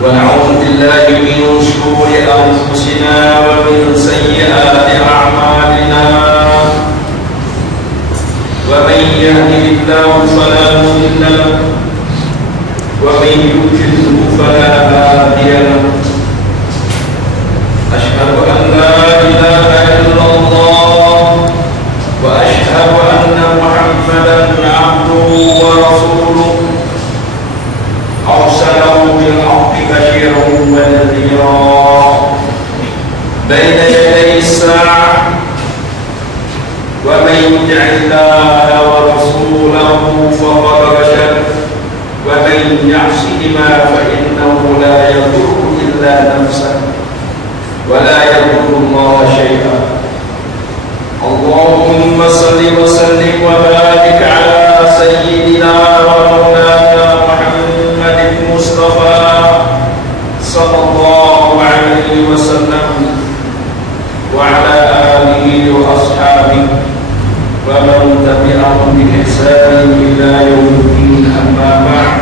ونعوذ بالله من شرور أنفسنا ومن سيئات أعمالنا ومن يهده الله فلا مضل له ومن يضلل فلا هادي له أشهد أن لا إله إلا الله وأشهد أن محمدا عبده ورسوله أرسله بالحق بشيرا ونذيرا بين يدي الساعة ومن يطع الله ورسوله فقد رشد ومن يعصهما فإنه لا يضر إلا نفسه ولا يضر الله شيئا. اللهم صل وسلم وبارك على سيدنا ومولانا محمد المصطفى صلى الله عليه وسلم وعلى آله وأصحابه ومن تبعهم بإحسان إلى يوم الدين. أما بعد،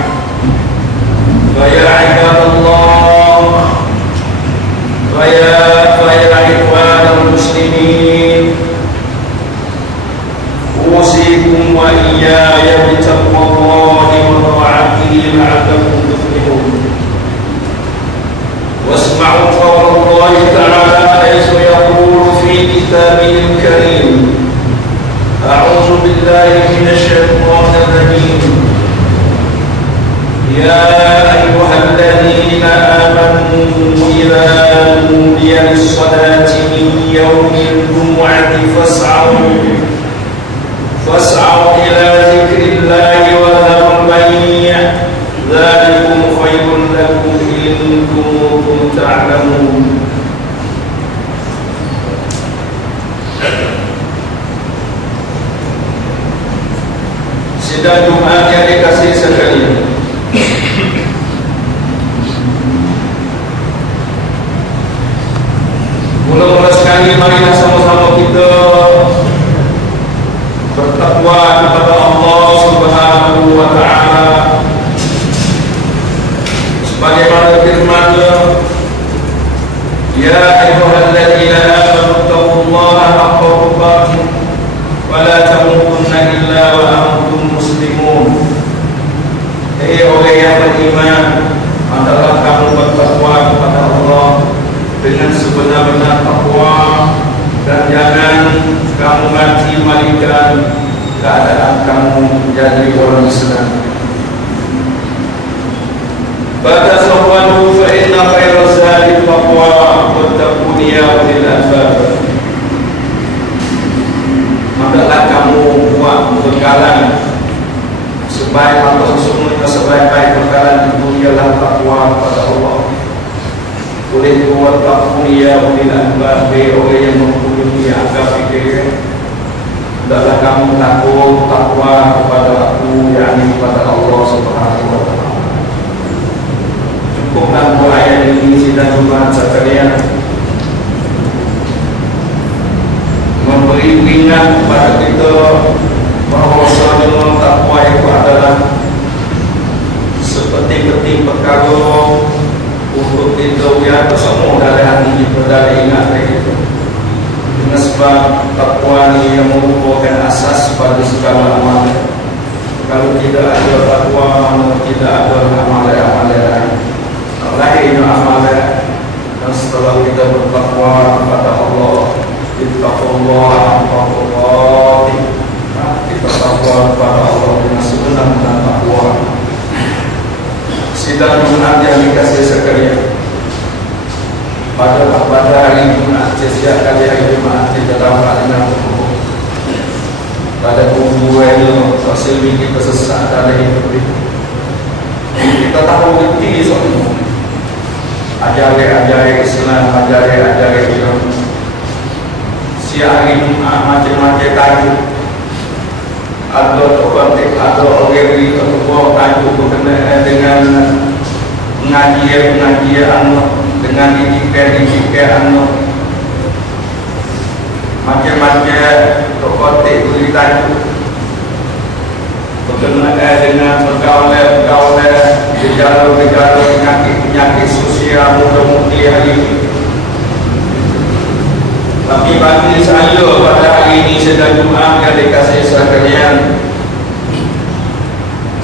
فيا عباد الله فيا إخوان المسلمين، أوصيكم وإياي بتقوى الله وطاعته لعلكم تفلحون. واسمعوا قول الله تعالى حيث يقول في كتابه الكريم: أعوذ بالله من الشيطان الرجيم. يا أيها الذين آمنوا إذا نودي للصلاة من يوم الجمعة فاسعوا إلى ذكر الله وذروا البيع ذلكم خير لكم إن كنتم تعلمون. Sidang Jumat yang dikasihi sekalian, mula-mula sekali marilah sama-sama kita bertakwa kepada Allah Subhanahu wa Ta'ala, sebagaimana firman-Nya: Ya ayyuhalladzina amanu taqullaha haqqa tuqatih wa la tamutunna illa wa antum muslimun. Hei orang yang beriman, hendaklah kamu bertakwa kepada Allah dengan sebenar-benar takwa, dan jangan kamu mati melainkan keadaan kamu menjadi orang Islam. Fatasawwadu fa inna khairaz zadi taqwa wattaqun ya ulil albab. Hendaklah kamu buat bekalan sebaik-baik bekalan itu ialah takwa kepada Allah. Oleh kuat takwa ya ulil albab, orang yang mempunyai akal fikir. Hendaklah kamu takwa kepada aku, yakni kepada Allah Subhanahu wa Ta'ala. Cukuplah ayat ini sidang Jumat sekalian memberi ingat kepada kita bahawa takwa itu adalah seperti perkara untuk kita yang bersama dari hati kita, dari ingat kita. Dengan sebab takwa ini yang merupakan asas pada segala amal. Kalau tidak ada takwa, tidak ada amal-amal lain. Lahirnya amal, dan setelah kita bertakwa kepada Allah, ittaqullah haqqa kita takwa kepada Allah dengan sebenar-benar takwa. Sidang Jumat yang dikasihi sekalian, pada hari Jumat, setiap kali hari Jumat di dalam keadaan pada kumpulan hasil kita sesat dari hidup ini. Kita tahu bukti semua Ajaran Islam, ajaran Islam. Siang hari Jumat macam-macam tajuk. Ada konteks, ada orgeri, atau tajuk berkenaan dengan pengajian, dengan didikan, macam-macam konteks beri tajuk berkenaan dengan pergaulan, gejala penyakit sosial muda-mudi hari ini. Tapi bagi saya pada hari ini sedang Jumat yang dikasih sekalian,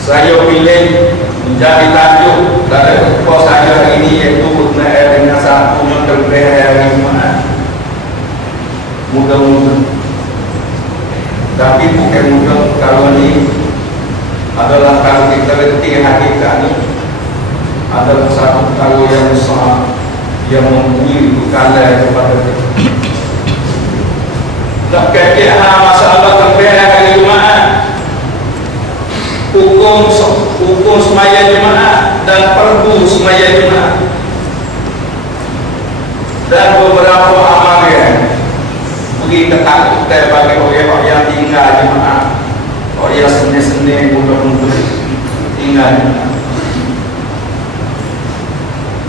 saya pilih menjadi tajuk dari pos saya hari ini, iaitu berkenaan dengan satunya terlebih hari Jumat muda-muda. Tapi bukan muda kalau ini adalah kalau kita reti hakikat ini adalah satu kalau yang besar yang memberi bukanlah kepada kita. Tak kaya masalah terlebih hari Jumat, hukum semaya Jumat dan perbu semaya Jumat, dan beberapa amalan beri ketakutan bagi orang yang tinggal Jumat, orang yang seni-seni muda-muda tinggal Jumat.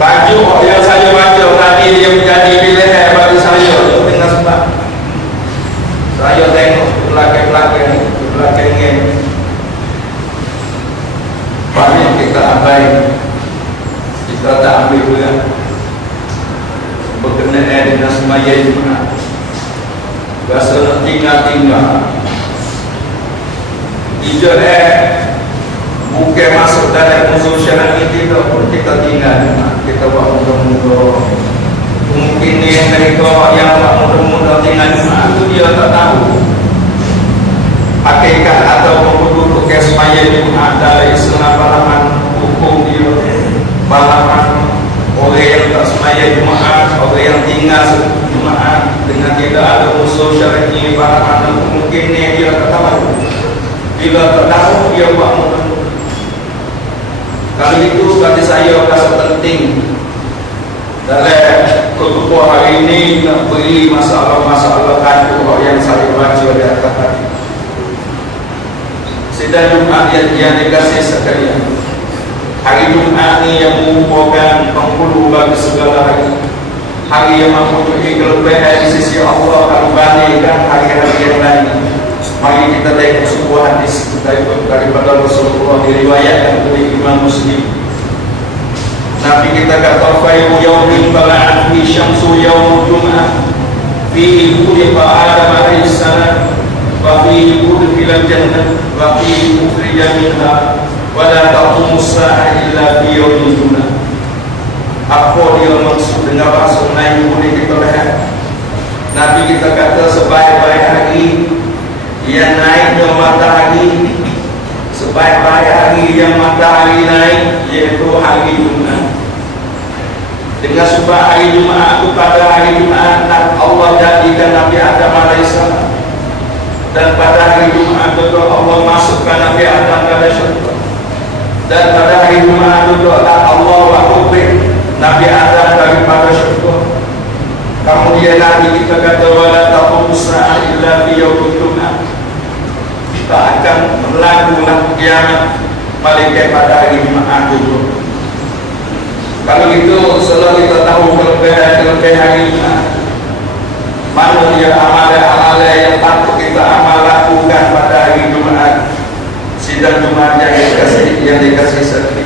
Baju yang saya baca tadi yang menjadi pilihan bagi saya dengan sebab saya tengok belakang banyak kita abai, kita tak ambil juga berkenaan dengan semaya Jumat. Rasa nak tinggal Ijazah bukan masuk dalam unsur syarat ini, kita tinggal Jumat, kita buat muda-muda. Mungkin yang mereka yang muda-muda tinggal Jumat itu dia tak tahu hakikat atau penduduk semaya Jumat dalam Islam. Balaman hukum dia, balaman orang yang tak semaya Jumat, orang yang tinggal Jumat dengan tidak ada unsur syarat ini, balaman mungkin dia tak tahu. Bila tak tahu dia buat muda-muda. Kalau itu bagi saya rasa penting dalam ketua hari ini nak beri masalah-masalah tajuk yang saya baca di atas tadi. Sidang Jumat yang dikasih sekalian, hari Jumat ini yang merupakan penghulu bagi segala hari yang mempunyai kelebihan di sisi Allah kalau bandingkan hari-hari yang lain. Mari kita tengok sebuah hadis daripada Rasulullah diriwayatkan oleh Imam Muslim. Nabi kita kata khairu yaumin tala'at fi syamsu yaumul jum'ah fihi khuliqa Adam alaihi salam wa fihi udkhila jannah wa fihi ukhrija minha wa la taqumu as-sa'ah illa fi yaumil jum'ah. Apa dia maksud dengan bahasa Melayu boleh kita lihat. Nabi kita kata sebaik-baik hari yang naiknya matahari, sebaik-baik hari yang matahari naik, iaitu hari Jumat. Dengan sebab hari Jumat itu, pada hari Jumat Allah jadikan Nabi Adam alaihissalam, dan pada hari Jumat itu Allah masukkan Nabi Adam ke syurga, dan pada hari Jumat itu Allah wakubik Nabi Adam daripada syurga. Kemudian Nabi kita kata wala taqumu as-sa'ah illa fi yaumil jum'ah, tak akan berlakulah kiamat malaikat pada hari Jumat itu. Kalau itu setelah kita tahu kelebihan hari Jumat, mana dia amalan-amalan yang patut kita amal lakukan pada hari Jumat, sidang Jumat yang dikasih sekali.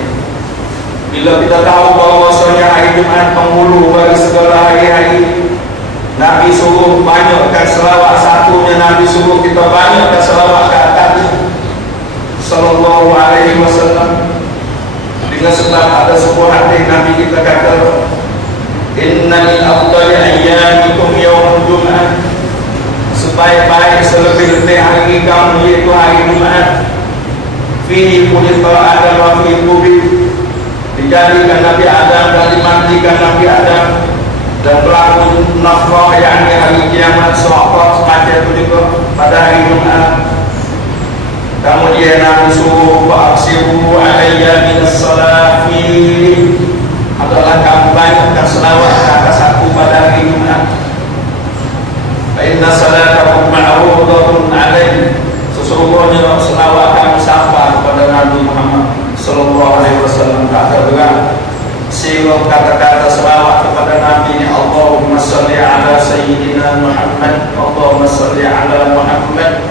Bila kita tahu bahawasanya hari Jumat penghulu bagi segala hari-hari, Nabi suruh banyakkan selawat. Satunya Nabi suruh kita banyakkan selawat ke atas sallallahu alaihi wasallam. Dengan sebab ada sebuah hadis Nabi kita kata, inna min afdali ayyamikum yaumul jum'ah, sebaik-baik selebih-lebih hari kamu yaitu hari Jumat. Fihi khuliqa Adam wa fihi kubik, dijadikan Nabi Adam dan dimandikan Nabi Adam, dan berlaku nafrah yang hari kiamat sahabat semacam itu juga pada hari Jumat. Kemudian Nabi suruh fa'aksiru alayya minas salati, adalah kamu banyakkan Bila kata-kata selawat kepada Nabi ni, Allahumma salli ala Sayyidina Muhammad, Allahumma salli ala Muhammad,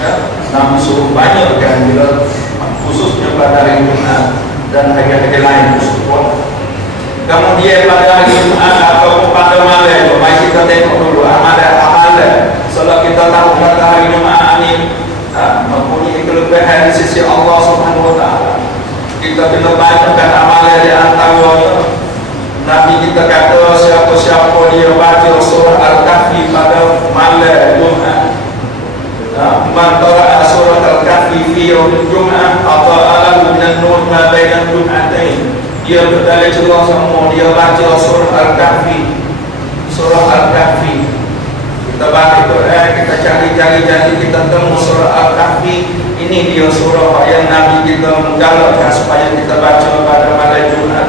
ya, Nabi suruh banyak kan, bila khususnya pada hari Jumat dan hari-hari lain pun. Kemudian pada hari Jumat atau pada malam, mari kita tengok dulu amalan. Sebab kita tahu pada hari Jumat ni mempunyai kelebihan di sisi Allah Subhanahu Wa Taala. Kita kena banyakkan amalan di antaranya. Nabi kita kata siapa-siapa dia baca surah Al-Kahfi pada malam Jumat, man qara'a surah Al-Kahfi fi yaumil Jum'ah ata'ala min an-nur ma baina al-jum'atain. Dia berdalil jelas semua dia baca surah Al-Kahfi. Surah Al-Kahfi. Kita baca Quran, kita cari-cari jadi kita temu surah Al-Kahfi. Ini dia surah yang Nabi kita menggalakkan supaya kita baca pada malam Jumat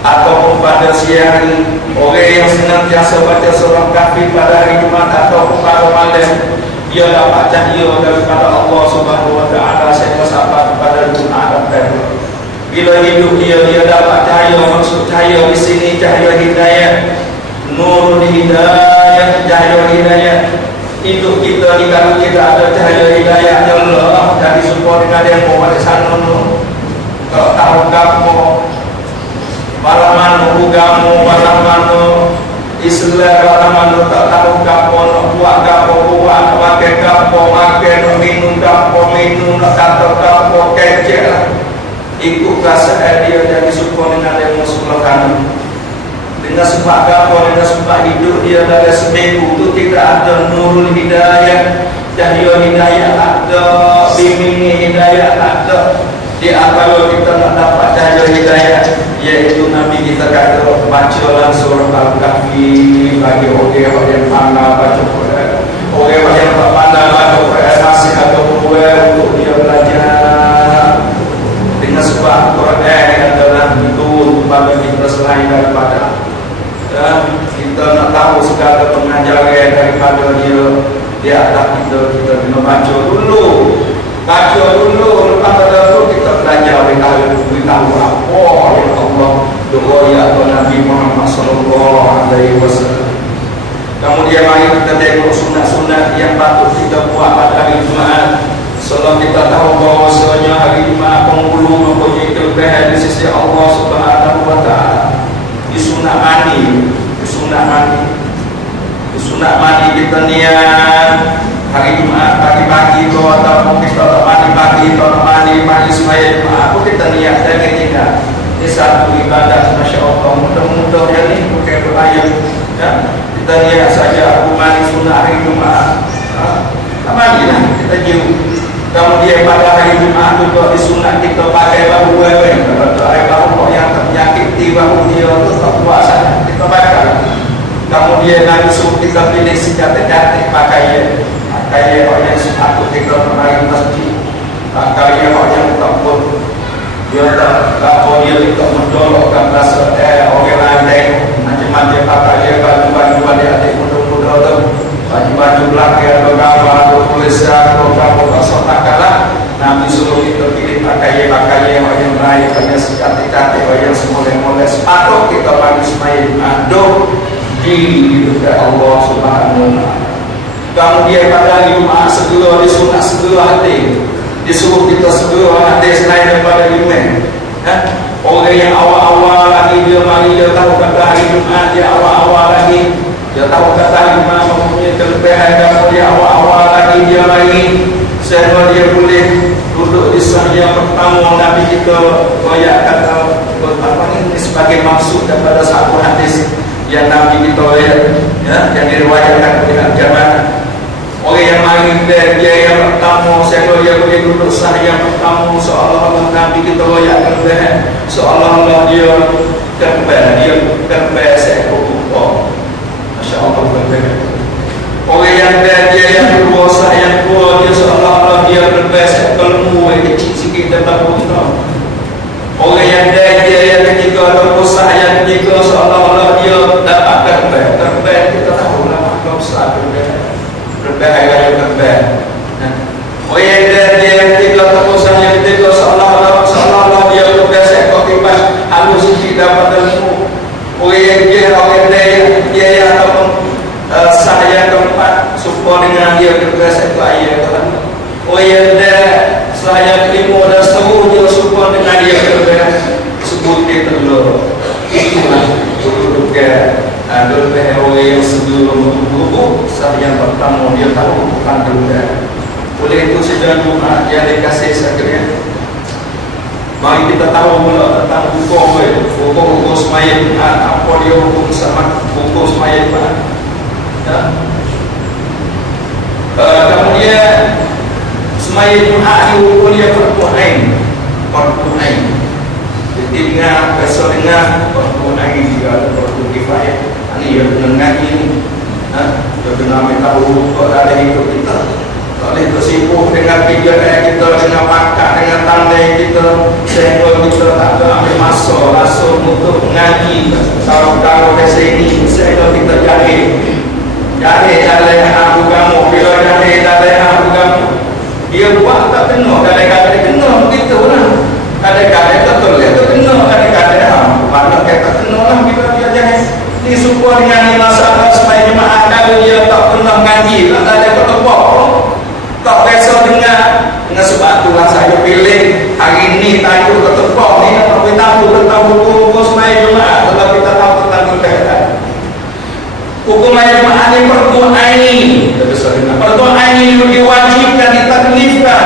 ataupun pada siang hari. Orang yang senantiasa baca surah Kahfi pada hari Jumat ataupun pada malam, dia dapat cahaya daripada Allah Subhanahu Wa Taala sehingga sampai kepada Jumat dan bila hidup dia dapat cahaya. Maksud cahaya di sini cahaya hidayah, nurul hidayah, cahaya hidayah. Hidup kita ni kalau kita ada cahaya hidayah Allah dari semua dengan yang buat di sana tu. Kalau tahu kamu malam mana ugamu, malam mana Islam, malam mana tak tahu kamu nak buat kamu buat, makan kamu makan, minum kamu minum, nak kata kamu kecil. Ikut rasa dia dari semua dengan yang musuh kamu. Dengan sebab apa, dengan sebab hidup dia dari seminggu itu tidak ada nurul hidayah, cahaya hidayah ada, bimbing hidayah ada. Di antara kita nak dapat cahaya hidayah, iaitu Nabi kita kata bacalah surah Al-Kahfi bagi orang yang pandai baca Quran. Orang yang tak pandai baca Quran masih ada peluang untuk dia belajar. Dengan sebab Quran adalah itu kepada kita selain daripada kita nak tahu segala pengajaran daripada dia atas kita kena baca dulu, lepas itu kita belajar beritahu apa yang Allah doa ya Nabi Muhammad sallallahu alaihi wasallam. Kemudian mari kita tengok sunat-sunat yang patut kita buat pada hari Jumaat. Sebab kita tahu bahawasanya hari Jumaat penghulu mempunyai kelebihan di sisi Allah Subhanahu Wa Taala. Disunat mandi kita niat hari Jumat pagi-pagi tu ataupun kita tak mandi pagi atau mandi semaya Jumat pun kita niat dengan kita. Ini satu ibadah Masya Allah mudah-mudah yang ni bukan berbayar ya? Kita niat saja aku mandi sunat hari Jumat tak mandi lah kita jauh. Kemudian pada hari Jumat juga disunat kita pakai bahu wewe. Kalau ada bahu yang ternyakiti bahu dia tu tak puasa kita pakai. Kemudian Nabi suruh kita pilih sejatik-jatik pakaian orang yang sepatut kita pergi masjid. Pakaian orang yang tak pun dia tak apa dia tidak menjolokkan rasa orang lain macam-macam pakaian baju-baju dia adik muda-muda tu. Baju-baju belakang atau gambar atau tulisan atau gambar asal takalah. Nabi suruh kita pilih pakaian yang baik, yang secantik-cantik, yang semoleh-moleh. Sepatut kita bagi semaya aduk diri kepada Allah Subhanahu Wa Taala. Kemudian pada hari Jumaat segera disunat segera hati. Disuruh kita segera hati selain daripada iman. Orang yang awal-awal lagi dia mari dia tahu kata hari Jumaat dia awal-awal lagi. Dia tahu kata hari Jumaat mempunyai kelebihan dan dia awal-awal lagi dia mari sehingga dia boleh duduk di sana yang pertama. Nabi kita koyak kata apa ini sebagai maksud daripada satu hadis yang Nabi kita ya, yang diriwayatkan oleh Al-Jaman. Orang yang mari dia yang pertama sehingga dia boleh duduk sah yang pertama seolah-olah Nabi kita koyak kata seolah-olah dia kembali seekor kuda. Masya Allah berbeza. Orang yang dia yang kedua sah yang kedua dia seolah-olah dia berbeza kelemu yang kecil sikit dapat kita. Orang yang dia yang ketiga atau sah yang ketiga seolah-olah dia dapat terbang kita tahu lah makhluk besar terbang yang terbang. Orang yang dia yang ketiga atau sah yang ketiga seolah-olah dia berbeza seekor kipas halus sikit dapat yang keempat, support dengan dia kerja itu ayat Tuhan. Oh ya dah, saya kelima dah setuju support dengan dia kerja sebut kita dulu. Itulah juga ada orang yang sebelum berguru, saya yang pertama dia tahu bukan benda. Oleh itu sedang Jumat yang dikasih sekalian. Mari kita tahu pula tentang hukum semaya Jumat, apa dia hukum sama hukum semaya Jumat. Ya. Kemudian semaya Jumat itu hukum dia fardu ain. Jadi dengan besar dengan fardu ain juga ada fardu kifayah. Ini yang menengahi ini. Dia kena tahu kalau ada hidup kita. Oleh tersibuk dengan pikiran kita, dengan makan, dengan tandai kita, sehingga kita tak ada ambil masa langsung untuk mengaji kalau ke sini, sehingga kita jadi aku kamu, bila jadi aku kamu, dia buat tak kena, kadang-kadang kena begitu lah, kadang-kadang betul itu kena, kadang-kadang mana kita kena lah bila dia jadi. Ini support dengan masalah supaya jemaah kalau dia tak pernah mengaji, tak ada ketepok. Tak biasa dengan sebab itulah saya pilih hari ini tajuk ketepok ni tak boleh tahu tentang hukum semaya Jumaat, tetapi kita tahu tentang keadaan hukum semaya Jumaat ni fardu ain. Fardu ain itu diwajibkan, ditaklifkan,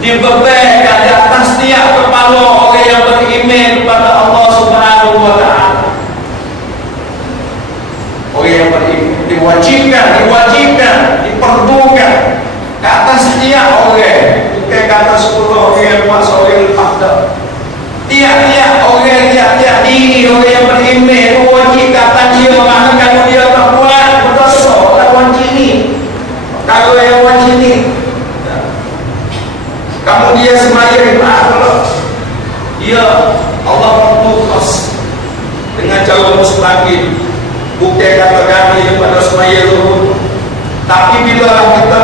dibebankan di atas tiap kepala orang yang beriman kepada Allah Subhanahu wa taala. Orang yang beriman diwajibkan, diperlukan ke atas setiap orang, bukan ke atas 10 orang yang buat seorang lepas. Tiap-tiap orang, tiap-tiap diri orang yang beriman itu wajib ke atas dia. Maknanya kalau dia tak buat, betul tak wajib ni. Kalau yang wajib ni, kamu dia semaya Jumaat kalau dia Allah bertugas dengan cara mustaqim, bukan kata kami daripada semaya zuhur. Tapi bila kita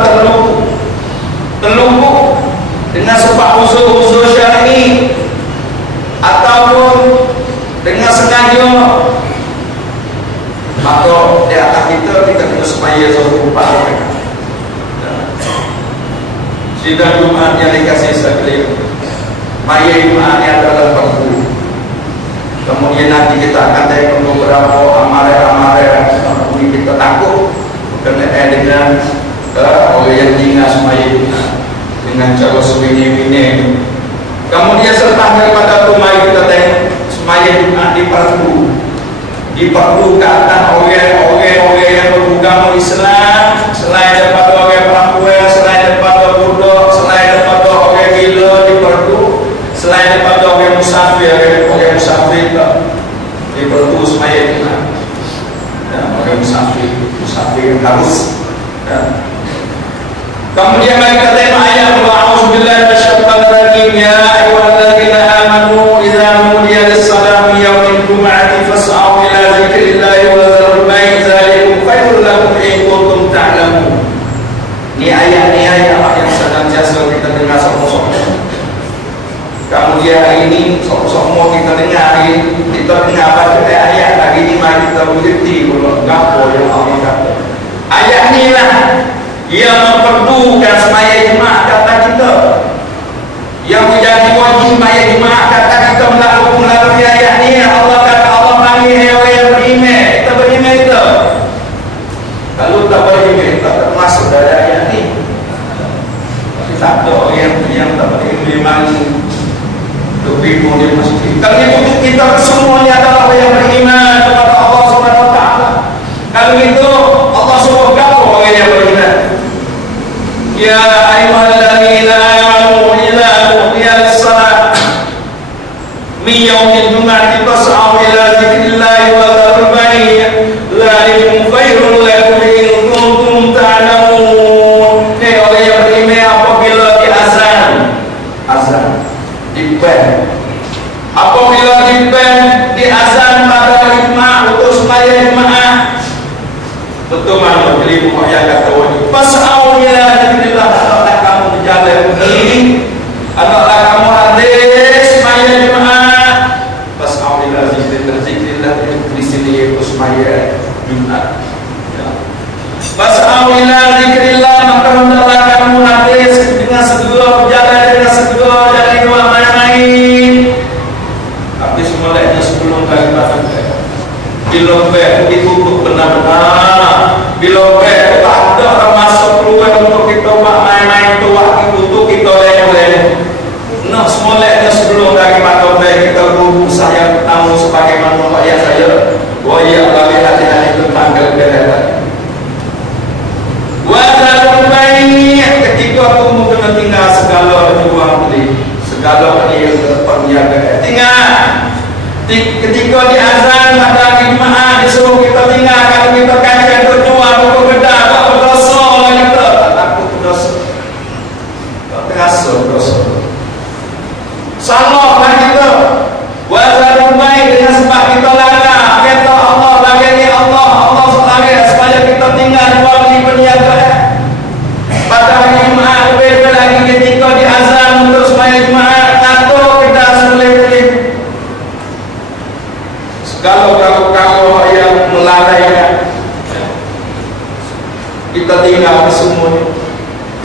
terlumpuk dengan sebab usul-usul syar'i ataupun dengan sengaja, maka di atas kita kena semaya zuhur pada sidang Jumaat yang dikasih sekalian. Maya Jumaat yang adalah fardu. Kemudian nanti kita akan tengok beberapa amalan-amalan yang kita takut kena dengan orang yang tinggal semaya dengan cara sebini-bini. Kemudian serta daripada itu mari kita tengok semaya Jumaat diperlukan orang-orang yang beragama Islam, selain daripada orang perempuan, selain daripada budak, selain daripada orang gila diperlu, selain daripada orang musafir diperlu semaya Jumaat. Orang musafir harus. Kemudian mari kita tengok ayat Allah, a'udzubillahi minasyaitonir rajim, ya ayyuhalladzina amanu idza nudiya lis-salati yaumil jum'ati fas'au ila dzikrillahi wa dzarul bai' dzalikum khairul lakum in kuntum ta'lamun. Ini ayat yang sedang biasa kita dengar sama-sama. Kemudian hari ini sama-sama kita dengar baca ayat hari ini, mari kita mengerti apa yang Allah kata. Ayat ni lah yang memperlukan semaya Jumaat kata kita, yang menjadi wajib semaya Jumaat kata kita melalui ayat ni. Allah kata, Allah panggil orang yang beriman, kita beriman kita. Kalau tak beriman kita tak masuk dalam ayat ni. Tapi tak ada orang yang tak beriman lebih pun dia masuk. Kalau itu kita semuanya adalah orang yang beriman kepada Allah Subhanahu wa taala. Kalau itu Allah suruh kau orang yang beriman, ya ayyuhalladzina amanu idza nudiya lis-salat min yaumil jum'ati fas'au ila dzikrillahi wa dzarul bai' dzalikum khairul lakum in kuntum ta'lamun. Orang yang beriman apabila azan diban, apabila diban di azan pada Jumaat untuk sembahyang Jumaat, betul mana beli buku yang kata wajib fas'au ila dzikrillah. Hendaklah kamu berjalan ini, hendaklah kamu hadir sembahyang Jumaat. Fas'au ila dzikrillah di sini yaitu sembahyang Jumaat. bila beg ditutup benar-benar, bila beg tak ada orang masuk keluar untuk kita buat main-main tuak ditutup kita boleh. Nak semoleknya sebelum daripada beg kita guru saya tahu sebagaimana ayah saya, waya bagi hati-hati tentang kelebihan. Wazalul bayi' ketika kamu kena tinggal segala jual beli, segala perniagaan tinggal. Ketika di azan pada jemaah disuruh kita tinggal, kalau kita kajian berjual buku bedah tak berdosa lah kita, tak takut berdosa, tak terasa berdosa, salah lah kita. Wazalul bayi' dengan sebab kita larang kata Allah lagi Allah selagi supaya kita tinggal jual beli perniagaan. Pada hari Jumaat lebih lagi ketika di azan untuk supaya Jumaat atau kita boleh kalau yang melalaikan kita tinggal semua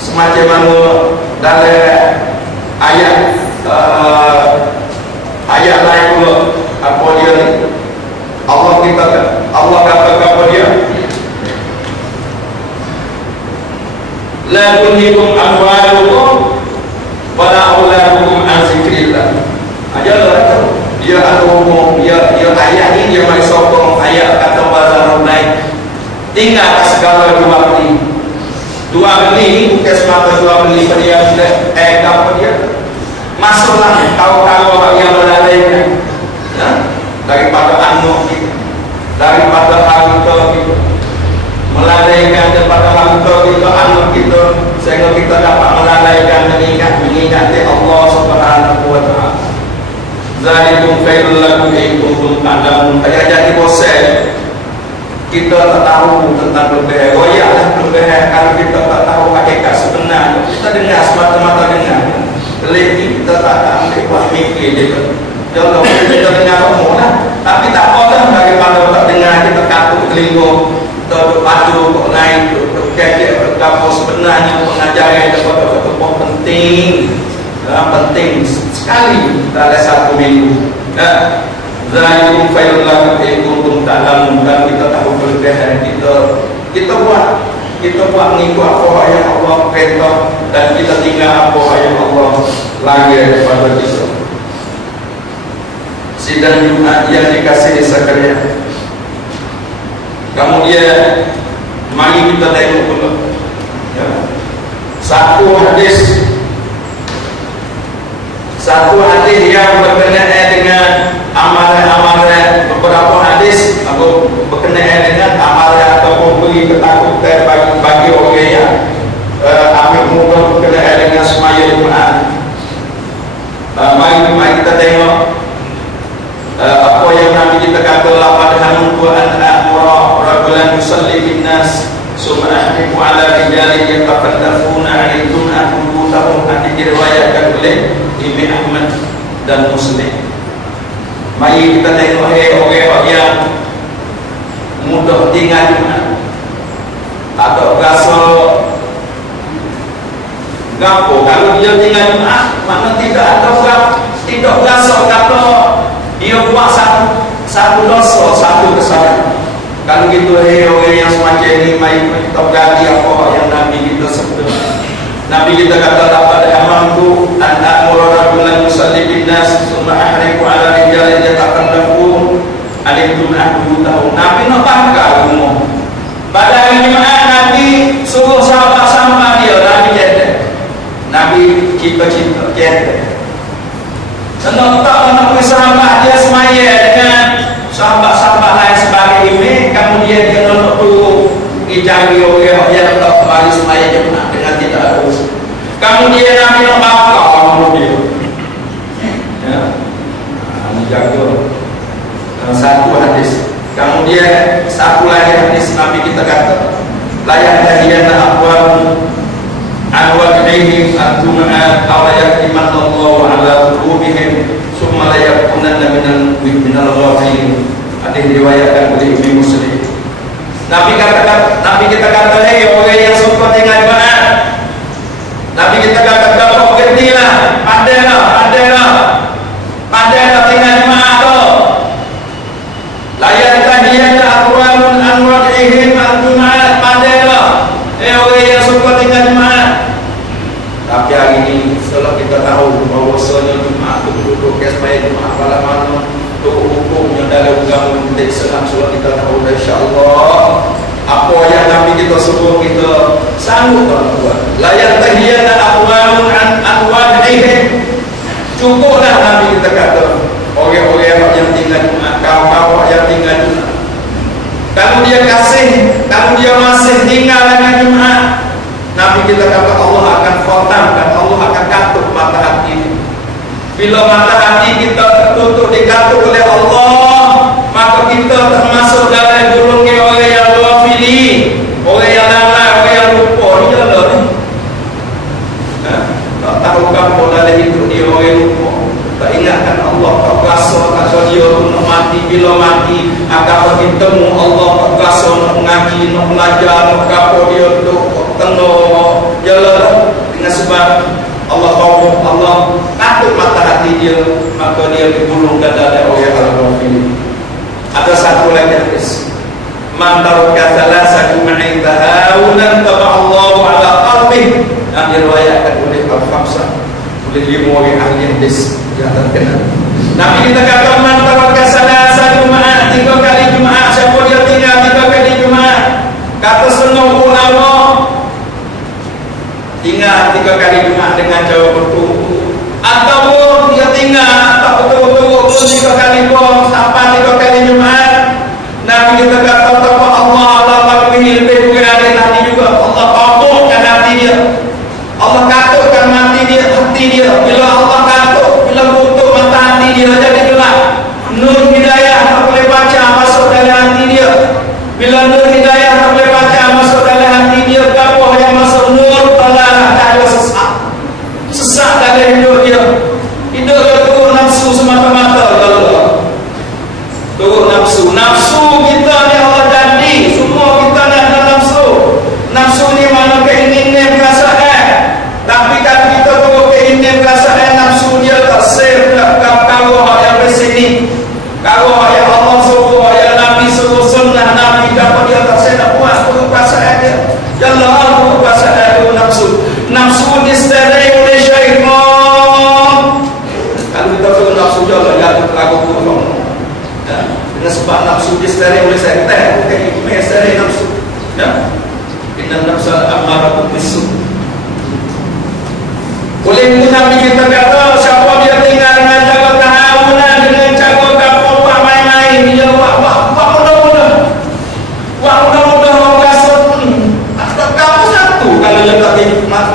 semacam mana dalam ayat lain pula apa dia ni Allah kata apa dia, la tulhikum amwalukum wala auladukum an zikrillah. Ajalah dia ada umum dia ayat ni dia mai sokong ayat kata bazarul lain. Tinggal segala jual beli ni bukan semata jual beli dia apa dia masuklah tahu yang melalaikan daripada anak kita, daripada harta kita, melalaikan daripada harta kita, anak kita, sehingga kita dapat melalaikan mengingati Allah Subhanahu wa taala. Zalikum khairul lakum in kuntum ta'lamun. Ayat jadi bosan kita tak tahu tentang kelebihan. Oh ya lah kelebihan kalau kita tak tahu hakikat sebenarnya. Kita dengar semata-mata dengar. Kelih kita tak ambil buat mikir dia. Jangan kita dengar semua lah. Tapi tak apa daripada tak dengar kita katuk telinga, kita padu kok naik, kekek berapa sebenarnya pengajaran daripada ketua penting. Penting sekali dalam satu minggu. Zalikum khairul lakum in kuntum ta'lamun. Dan kita tahu kelebihan kita buat mengikut apa yang Allah perintah dan kita tinggal apa yang Allah larang kepada kita. Sidang Jumat yang dikasihi sekalian, kemudian mari kita tengok dulu satu hadis yang berkenaan dengan amalan beberapa hadis berkenaan dengan amalan ataupun beri ketakutan bagi orang yang ambil mudah berkenaan dengan semaya Jumaat. Mari kita tengok apa yang Nabi kita kata pada hamdu an amra rajulan yusalli bin nas summa ahdiku ala rijali yataqaddafuna alaikum ahdu tahum hadis diriwayatkan oleh Ibn Ahmad dan Muslim. Mari kita tengok orang yang mudah tinggal Jumaat, tak ada rasa gapo kalau dia tinggal Jumaat, mana tidak rasa kata dia buat satu dosa, satu kesalahan. Kalau gitu orang yang semacam ini mari kita berganti apa yang Nabi kita sebut. Nabi kita kata dapat amanku an amura rajulan yusalli bin nas summa ahriqu ala rijalin yataqallafun alaykum ahdu tahu. Nabi nak bakar umum. Pada hari Jumaat Nabi suruh sahabat sama dia, Nabi kata. Nabi cita-cita kata. Senang tak nak sahabat dia semaya dengan sahabat-sahabat lain sebagai imam, kemudian dia nak turun cari orang yang tak kembali semaya Jumaat dengan tidak ada usaha. Kemudian Nabi nak bakar orang dia. Ya, jaga satu hadis. Kemudian satu lagi hadis Nabi kita kata, layak tahiyana aqwam anwa'ihim at-tuma'at aw yaqimanallahu ala qulubihim summa la yakunanna minal ghafilin. Hadis diriwayatkan oleh Imam Muslim. Nabi kita kata, hei orang yang suka tinggal Jumaat. Nabi kita kata, dapat berhentilah, pandailah tinggal Jumaat tu. Layak tahiyana malam mana hukum yang dalam agama penting senang surat kita tahu insya-Allah. Apa yang Nabi kita suruh kita sanggup buat. La yantahiyana aqwamun an anwadihim. Cukuplah Nabi kita kata orang-orang yang tinggal Jumat, kaum-kaum yang tinggal Jumat. Kalau dia kasih, kalau dia masih tinggal dengan Jumat, Nabi kita kata Allah akan khotamkan, Allah akan katup mata hati. Bila mata hati kita tertutup dikatup oleh Allah, maka kita termasuk dalam golongan orang yang ghafili, orang yang lalai, orang yang lupa. Dia lah ni. Tak tahu kamu dalam hidup dia orang yang lupa. Tak ingatkan Allah, tak berasa tak dia nak mati. Bila mati akan bertemu Allah, tak berasa nak mengaji, nak belajar, nak apa dia tu tengok. Dia lah dengan sebab Allah tahu, Allah takut mata hati dia, maka dia digulungkan dalam orang yang ghafili. Ada satu lagi hadis, man taraka thalathatu ma'i tahawunan taba'allahu ala qalbih, yang diriwayatkan oleh Al-Khamsah, oleh 5 orang ahli hadis yang terkenal. Nabi kita kata man taraka thalathatu ma'i, 3 kali Jumaat, siapa dia tinggal 3 kali Jumaat, kata setengah ulama tinggal 3 kali Jumaat dengan cara bertutur, ataupun dia tinggal tak betul-betul pun 3 kali pun sampai 3 kali Jumaat. Nabi kita kata Allah lebih kurang dari hati juga. Allah kabulkan hati dia, Allah katupkan hati dia. Bila Allah katup, bila butuh mata hati dia jadi gelap, nur hidayah tak boleh baca masuk dalam hati dia. Bila nur hidayah tak boleh baca masuk dalam hati dia, apa yang masuk nur telah ada sesat dalam hidup dia. Hidup dia turun nafsu semata-mata. Turun nafsu kita ni Allah jadi semua kita nak ada nafsu. Nafsu ni mana keinginan perasaan. Tapi kalau kita turun keinginan perasaan, nafsu dia tak save dah. Kau yang bersini, kau yang Allah suruh, yang Nabi suruh, sunnah Nabi, kalau dia tak save, tak puas turun perasaan dia. Janganlah turun perasaan itu nafsu. Nafsu disterai oleh syaitan. Kalau kita turun nafsu jangan jatuh lagu kurang. Dengan sebab nafsu disterai oleh syaitan, bukan itu yang sterai nafsu. Ya, inna nafsa ammaratu bisu. Oleh itu Nabi kita kata, siapa dia tinggal dengan cara tahawunan, dengan cara kapal main-main, dia buat mudah-mudah, orang rasa tak kamu satu. Kalau dia tak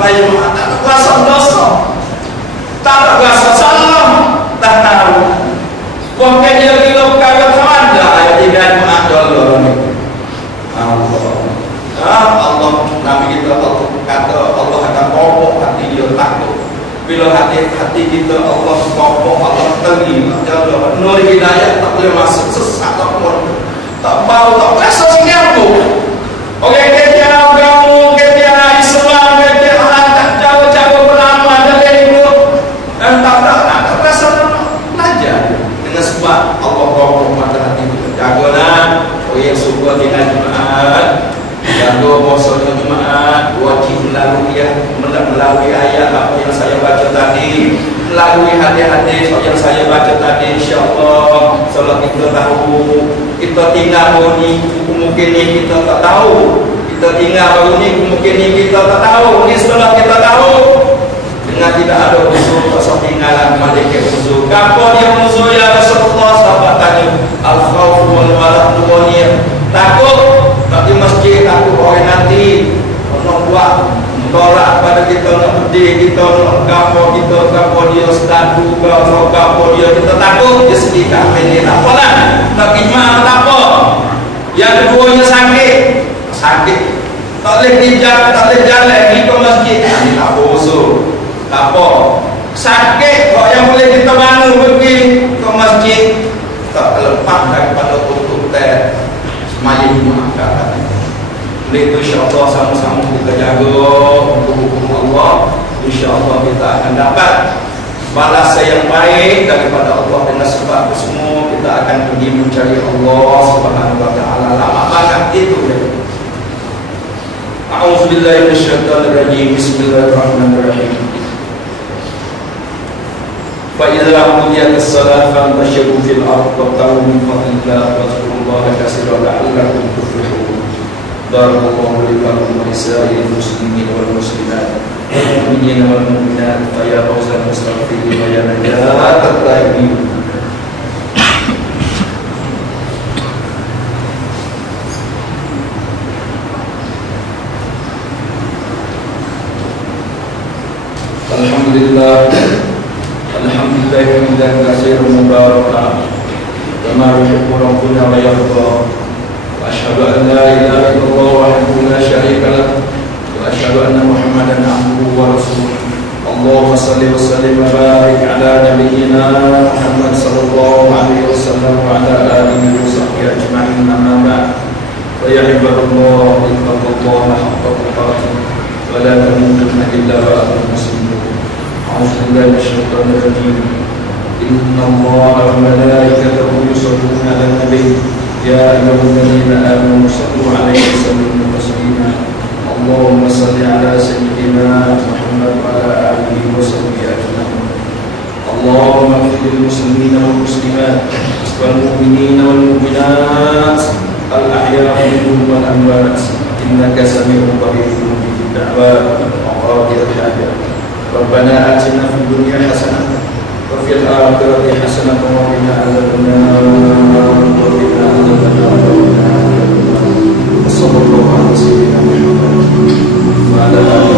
main tak rasa dosa, tak rasa salah, tak tahu. Bukan dia bila perkara ada yang tidak mengadol ni. Allah Nabi kita kata Allah akan kopok hati dia takut. Bila hati kita Allah kopok, Allah terima. Jangan nur hidayah tak boleh masuk, sesat tak pun. Tak bau, tak rasa sini apa. Orang kerja agama, kerja Islam, kerja tak cara-cara beramal dalam hidup. Dan tak rasa belajar. Dengan sebab Allah kopok mata hati kita. Jagalah orang yang suka tinggal Jumaat, jaga puasa Jumaat, wajib melalui ayat apa yang saya baca tadi, melalui hadis-hadis yang saya baca tadi. InsyaAllah kalau kita tahu, kita tinggal baru ni, mungkin ni kita tak tahu. Kita tinggal baru ni, mungkin ni kita tak tahu. Ni setelah kita tahu, dengan tidak ada usul, tak tinggalan malaikat usul. Apa dia usul ya Rasulullah? Sahabat tanya, al-khawf wal walad dunia. Takut tak di masjid, takut orang nanti nak buat tolak pada kita, nak pedih kita, nak gapo kita, gapo dia statu, gapo dia, kita takut dia sedih kat ini. Tak apalah, tak iman tak apa. Yang keduanya sakit, tak boleh dijak, tak boleh jalan pergi ke masjid, ini tak apa usul. Tak apa, sakit kok yang boleh kita bangun pergi ke masjid, tak lepas daripada untuk semayang Jumaat. Oleh itu insyaAllah sama-sama kita jaga hukum Allah. InsyaAllah kita akan dapat balasan yang baik daripada Allah. Dengan sebab itu semua kita akan pergi mencari Allah Subhanahu wa ta'ala. Lama banget itu ya. A'udzubillahi minasyaitonir rajim. Bismillahirrahmanirrahim. فإذا قضيت الصلاة فانتشروا في الأرض وابتغوا من فضل الله واذكروا الله كثيرا لعلكم تفلحون. بارك الله لي ولكم ولسائر المسلمين والمسلمات والمؤمنين والمؤمنات فيا فوز المستغفرين ويا نجاة التائبين. Alhamdulillah, alhamdulillah hamdan katsiran mubarakan kama yuhibbu rabbuna wa yarda. Wa asyhadu an la ilaha illallah wahdahu la syarika lah wa asyhadu anna Muhammadan abduhu wa rasuluh. Allahumma shalli wa sallim wa barik ala nabiyyina Muhammad sallallahu alaihi wasallam wa ala alihi wa sahbihi ajma'in. Amma ba'd. Fa ya ibadallah ittaqullaha haqqa tuqatih wa la tamutunna illa wa antum muslimun. أعوذ بالله من الشيطان الرجيم. إن الله وملائكته يصلون على النبي يا أيها الذين آمنوا صلوا عليه وسلموا تسليما. اللهم صل على سيدنا محمد وعلى آله وصحبه أجمعين. اللهم اغفر للمسلمين والمسلمات والمؤمنين والمؤمنات الأحياء منهم والأموات إنك سميع قريب مجيب الدعوات وقاضي الحاجات. ربنا آتنا في الدنيا حسنة وفي الآخرة حسنة وقنا عذاب النار وقنا عذاب النار. وصلى الله على سيدنا محمد وعلى آله